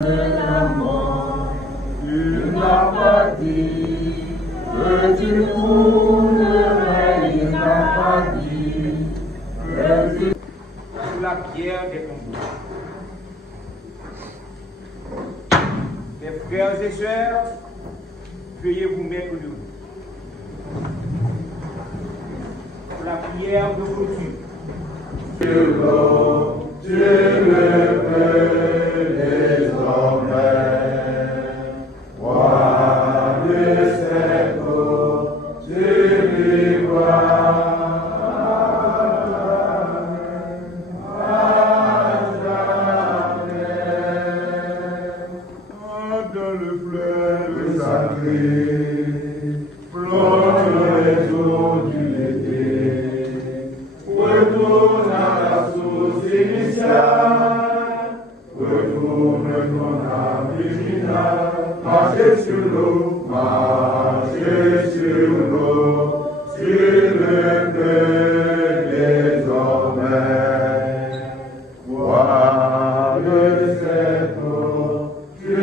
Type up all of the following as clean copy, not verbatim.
la mort, tu n'as pas dit que tu coulerais, il n'a pas dit que tu... Sous la pierre des tombeaux. Mes frères et sœurs, veuillez vous mettre debout. Pour la prière de clôture. Tu le peux désormais. Roi de cette eau, tu vivras. Dans le fleuve sacré, flotte les eaux du l'été. Retourne à la source initiale, retourne ton âme virginale, marcher sur l'eau, sur le feu désormais. Roi de cette eau, tu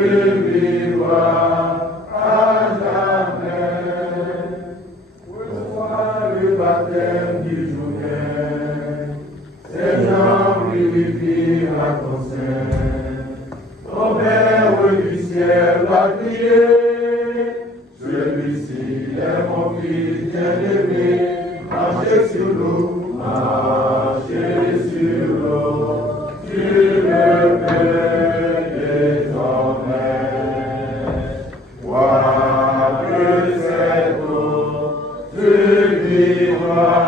vivras à jamais. Reçois le baptême du journée, Seigneur, vivifie à ton sein. Ton Père du ciel va crier, celui-ci est mon fils bien-aimé. Marchez sur l'eau, marchez sur l'eau, tu le peux désormais. Roi de cette eau, tu vivras.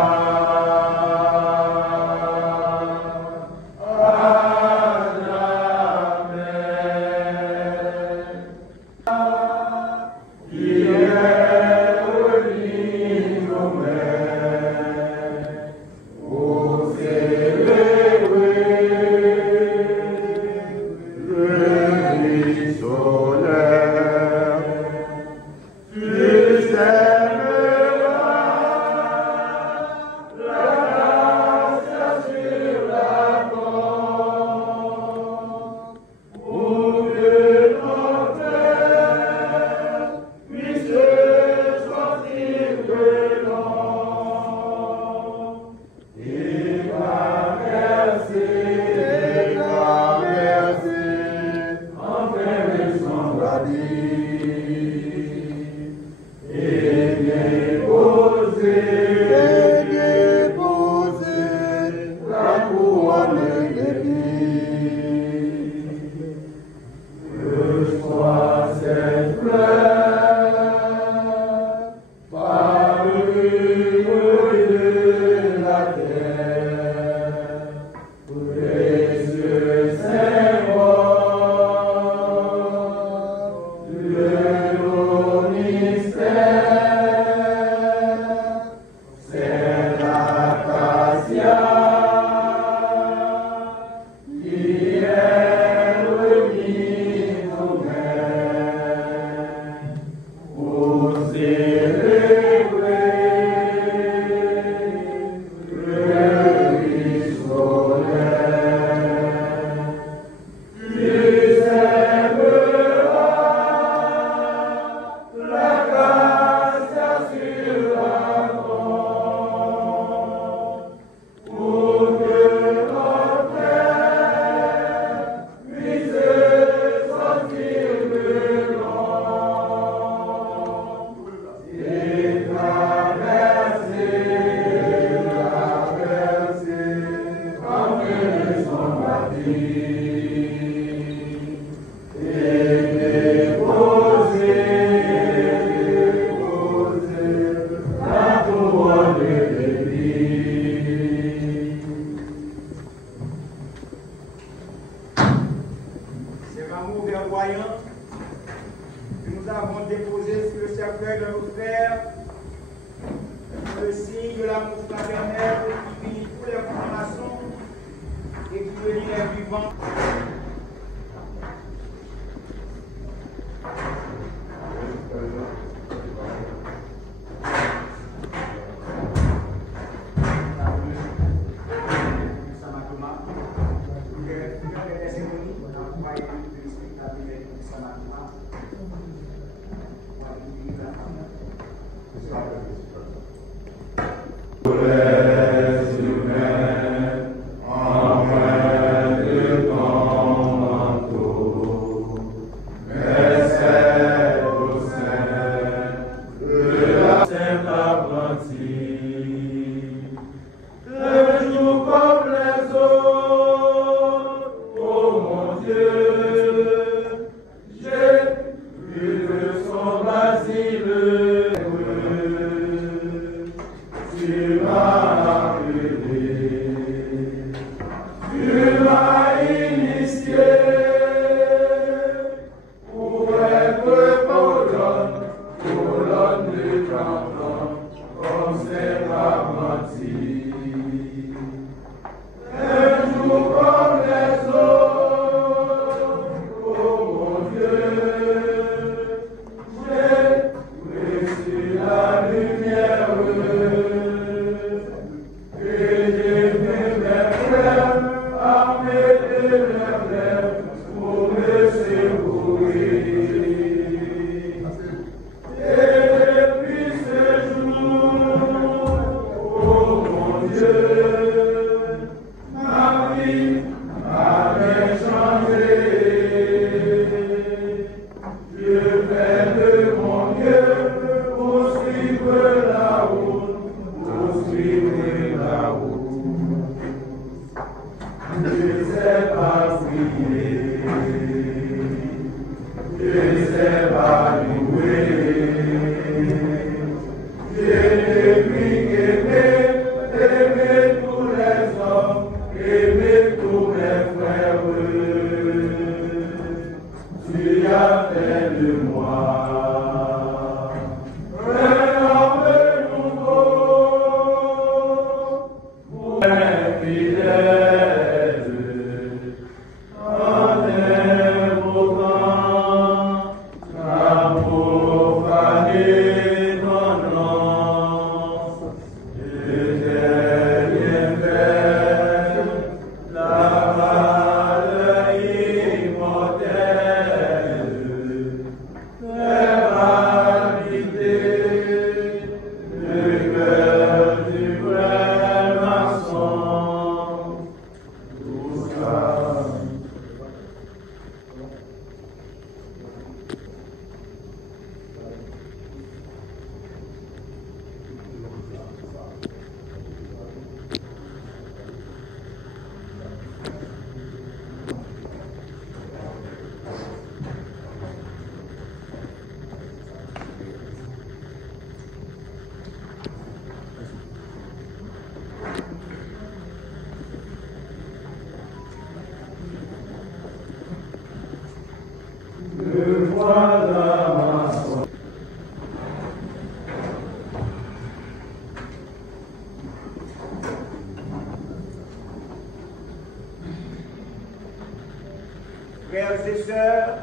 Frères et sœurs,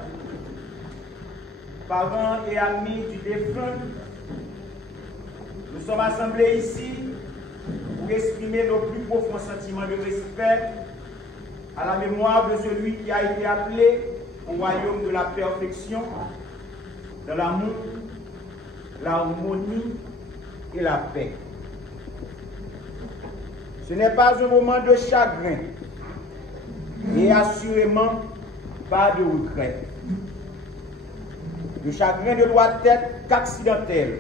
parents et amis du défunt, nous sommes assemblés ici pour exprimer nos plus profonds sentiments de respect à la mémoire de celui qui a été appelé au royaume de la perfection, dans l'amour, l'harmonie et la paix. Ce n'est pas un moment de chagrin et assurément pas de regret. Le chagrin ne doit être qu'accidentel,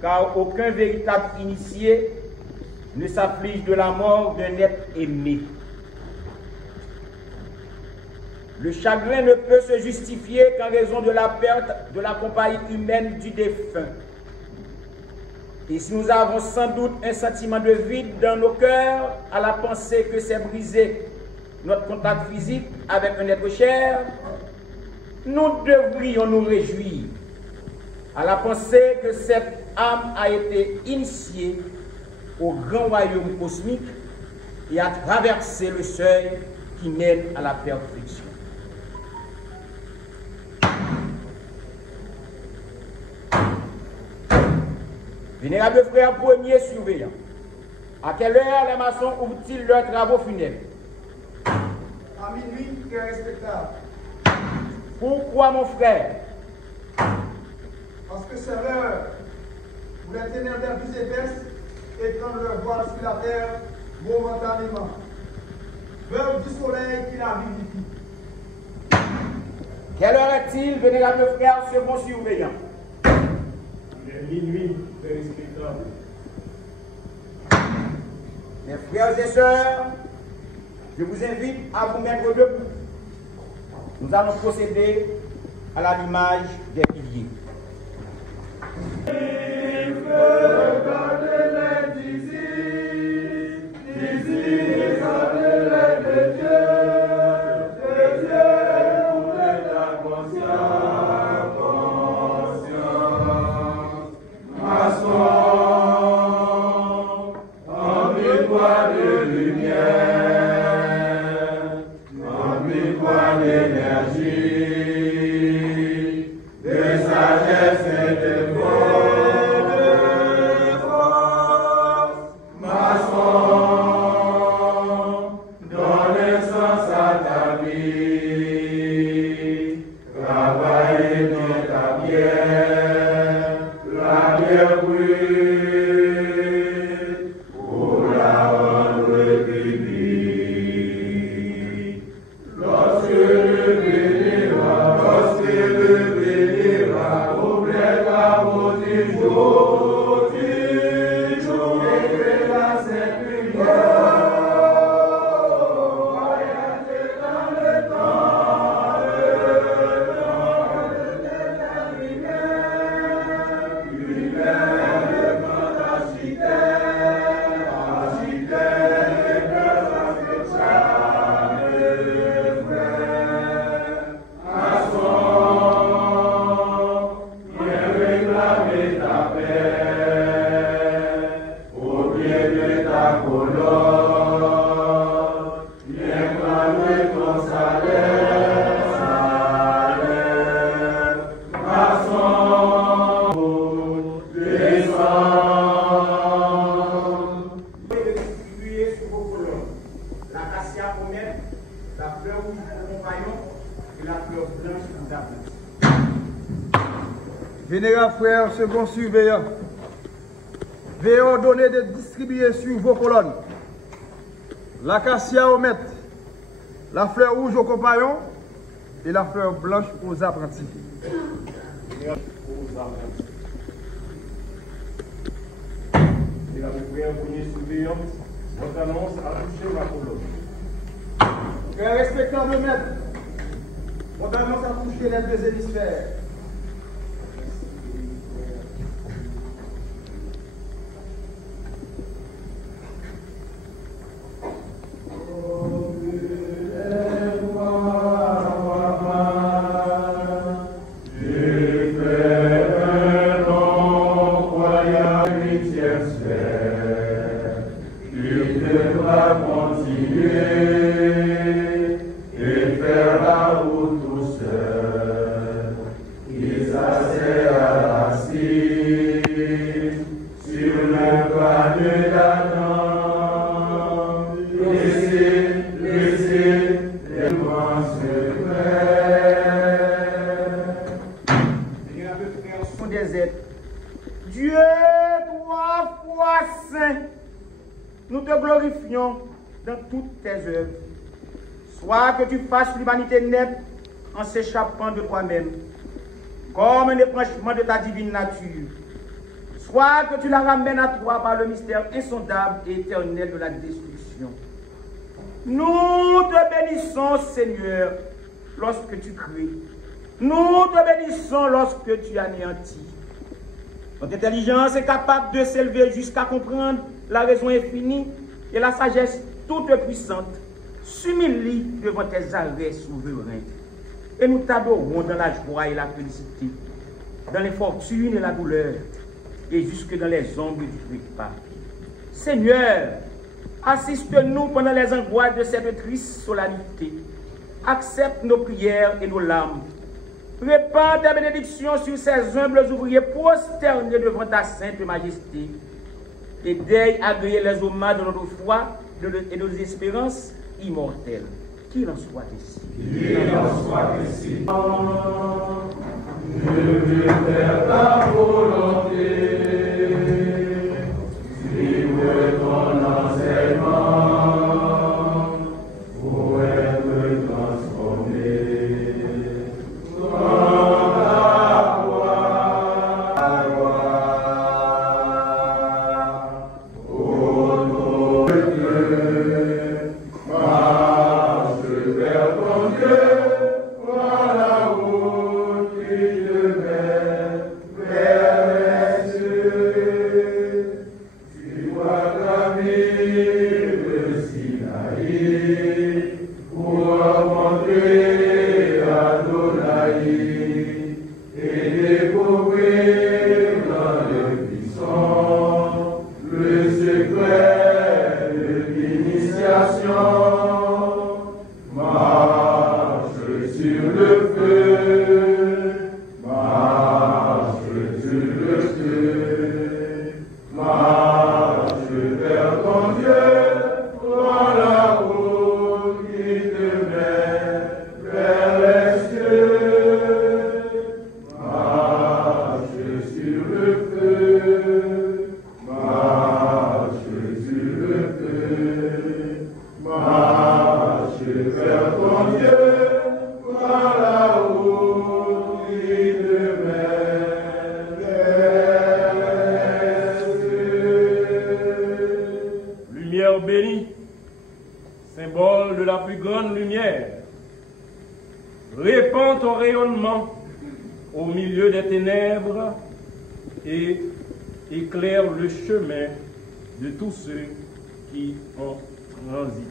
car aucun véritable initié ne s'afflige de la mort d'un être aimé. Le chagrin ne peut se justifier qu'en raison de la perte de la compagnie humaine du défunt. Et si nous avons sans doute un sentiment de vide dans nos cœurs à la pensée que c'est brisé notre contact physique avec un être cher, nous devrions nous réjouir à la pensée que cette âme a été initiée au grand royaume cosmique et a traversé le seuil qui mène à la perfection. Vénérable frère premier surveillant, à quelle heure les maçons ouvrent-ils leurs travaux funèbres? À minuit, très respectable. Pourquoi, mon frère? Parce que c'est l'heure où les ténèbres des plus épaisses étendent leur voile sur la terre momentanément. L'heure du soleil qui la vivifie. Quelle heure est-il, vénérable frère, second surveillant? Il est minuit, très respectable. Mes frères et sœurs, je vous invite à vous mettre debout. Nous allons procéder à l'allumage des piliers. Vénérable frère, second surveillant, veuillez ordonner de distribuer sur vos colonnes l'acacia aux maîtres, la fleur rouge aux compagnons et la fleur blanche aux apprentis. Et la prière premier surveillant, votre annonce a touché la colonne. Très respectable maître, votre annonce a touché les deux hémisphères. Dieu, trois fois saint, nous te glorifions dans toutes tes œuvres. Soit que tu fasses l'humanité naître en s'échappant de toi-même, comme un épanchement de ta divine nature. Soit que tu la ramènes à toi par le mystère insondable et éternel de la destruction. Nous te bénissons, Seigneur, lorsque tu crées. Nous te bénissons lorsque tu anéantis. Notre intelligence est capable de s'élever jusqu'à comprendre la raison infinie et la sagesse toute puissante s'humilie devant tes arrêts souverains. Et nous t'adorons dans la joie et la félicité, dans les fortunes et la douleur, et jusque dans les ombres du trépas. Seigneur, assiste-nous pendant les angoisses de cette triste solennité. Accepte nos prières et nos larmes. Répands ta bénédiction sur ces humbles ouvriers prosternés devant ta sainte majesté. Et daigne agréer les hommages de notre foi et de nos espérances immortelles. Qu'il en soit ainsi. Qu'il en soit ainsi. envahir et découvrir dans le buisson le secret de l'initiation. Marche sur le feu, marche sur le feu, marche vers ton Dieu, prends la route qui te mène vers les cieux. Marche sur le feu, marche sur le feu, marche vers ton Dieu, prends la route qui te mène vers les cieux. Lumière bénie, symbole de la plus grande lumière, répands ton rayonnement au milieu des ténèbres et éclaire le chemin de tous ceux qui ont transité.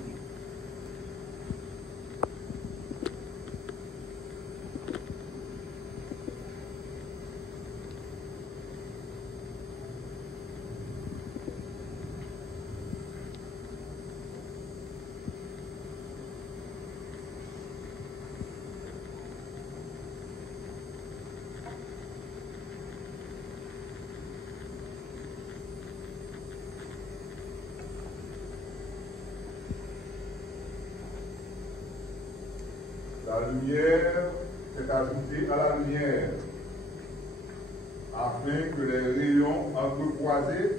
La lumière s'est ajoutée à la lumière, afin que les rayons entrecroisés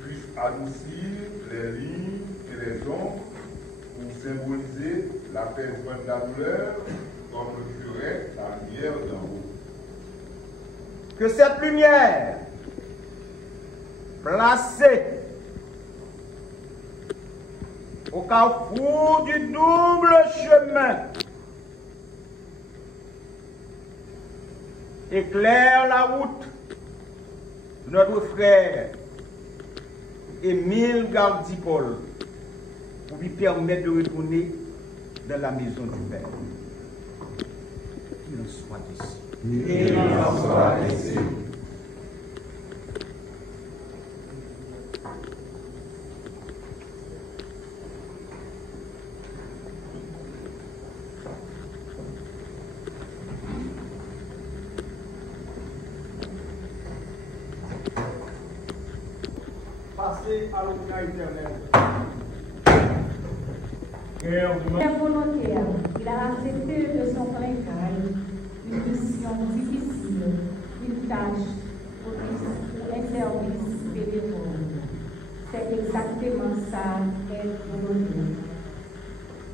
puissent adoucir les lignes et les ombres pour symboliser l'apaisement de la douleur, comme le ferait la lumière d'en haut. Que cette lumière placée au carrefour du double chemin éclaire la route de notre frère Émile Gardipol pour lui permettre de retourner dans la maison du Père. Qu'il en soit ici. Qu'il en soit ici. Passez à l'opinion éternelle. Très volontaire, il a accepté de son plein cœur une mission difficile, une tâche pour un service bénévole. C'est exactement ça, être volontaire.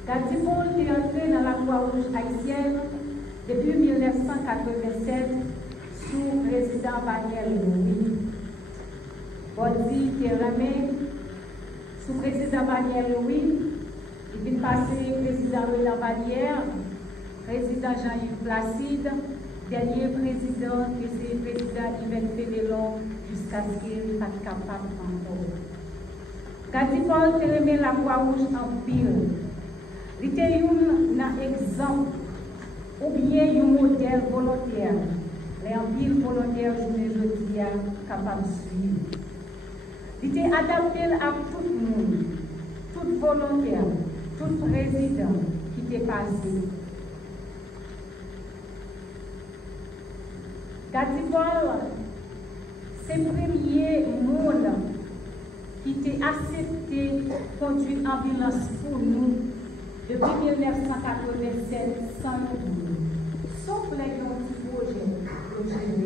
Gardipol est entré dans la Croix-Rouge haïtienne depuis 1987 sous président Daniel Louis. Bodi Terramé, sous président Daniel Louis, il vient passer président Roland Vallière, président Jean-Yves Placide, dernier président, et c'est président Yvette Fénelon, jusqu'à ce qu'il soit capable encore. Gardipol Terramé la Croix-Rouge en pile. Il était un exemple ou bien un modèle volontaire. Les empiles volontaires, je me dis, capables de suivre. Il était adapté à tout le monde, tout volontaire, tout président qui était passé. Gardipol, c'est le premier monde qui était accepté de conduire ambulance pour nous depuis 1987 sans nous, sauf les grands projets que j'ai eu.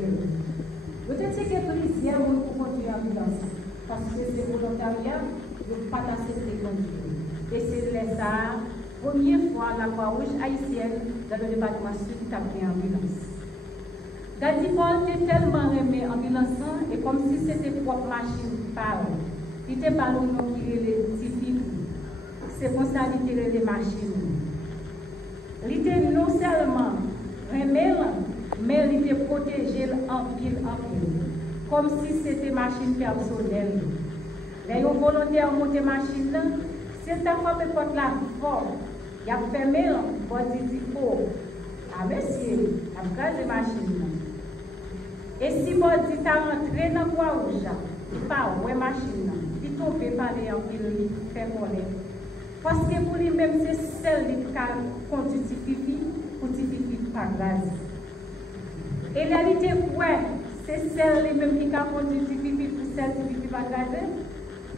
Peut-être que les policiers vont conduire ambulance. Parce que c'est volontariat, ils ne pas accepter conduire. Et c'est la première fois la Croix-Rouge haïtienne dans le département sud qui a pris ambulance. Gardipol était tellement aimé ambulance et comme si c'était propre machine qui parle. Il était pas le nom qui est le typique. C'est pour ça qu'il était les machines. Il était non seulement aimé, mais il était protégé en pile. Comme si c'était machine personnelle. Les volontaires montent machine, c'est ta fois que porte la forme. Il a fermé, il dit, oh, ah monsieur, a gazé machine. Et si vous dites à rentrer dans le bois rouge, pas ouais machine, il tombe par les ampoules, il fait voler. Parce que pour lui-même, c'est celle qui a conduit Fifi, pour Fifi par gaz. Et la réalité, ouais, c'est celle lui-même qui a conduit Fifi pour celle qui Fifi par gaz.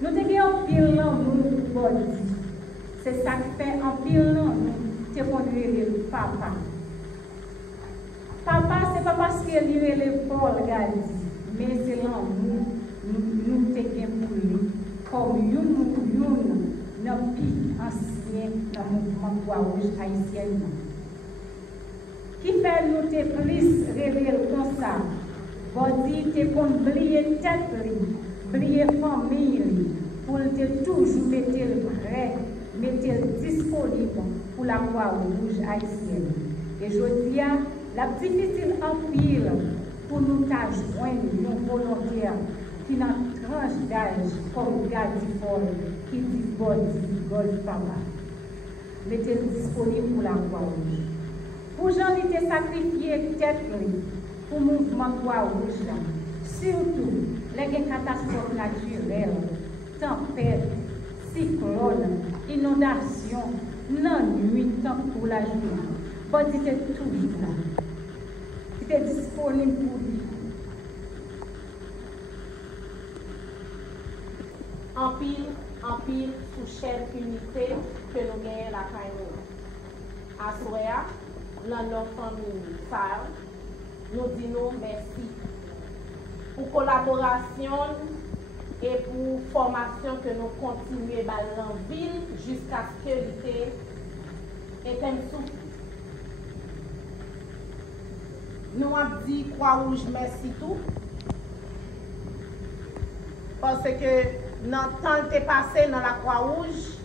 Nous avons un pile l'amour pour body. C'est ça qui fait un pile l'amour, c'est pour le papa. Papa, ce n'est pas parce qu'il est le Paul Gadi, mais c'est l'amour nous avons pour lui. Comme nous, nos pays anciens dans le mouvement Croix-Rouge haïtien. Qui fait nous te plus révéler comme ça? Body te pour oublier tête, oublier famille, pour te toujours mettre prêt, mettre disponible pour la Croix-Rouge haïtienne. Et je dis, la difficile en pile pour nous joindre nos volontaires qui n'a tranche d'âge comme Gadifor qui dit Golf Papa. Mettez disponible pour la Croix-Rouge. Pour j'en étais sacrifié tête pour le mouvement Croix-Rouge, surtout les catastrophes naturelles, tempêtes, cyclones, inondations, non nuit tant pour la journée. Bon, c'était toujours là. C'était disponible pour lui. En pile, sous chaque unité que nous gagnons la caille. À Soya, dans nos familles, nous disons merci pour collaboration et pour formation que nous continuons dans la ville jusqu'à ce que l'été est un souffle. Nous avons dit Croix-Rouge merci tout. Parce que dans le temps qui est passé dans la Croix-Rouge,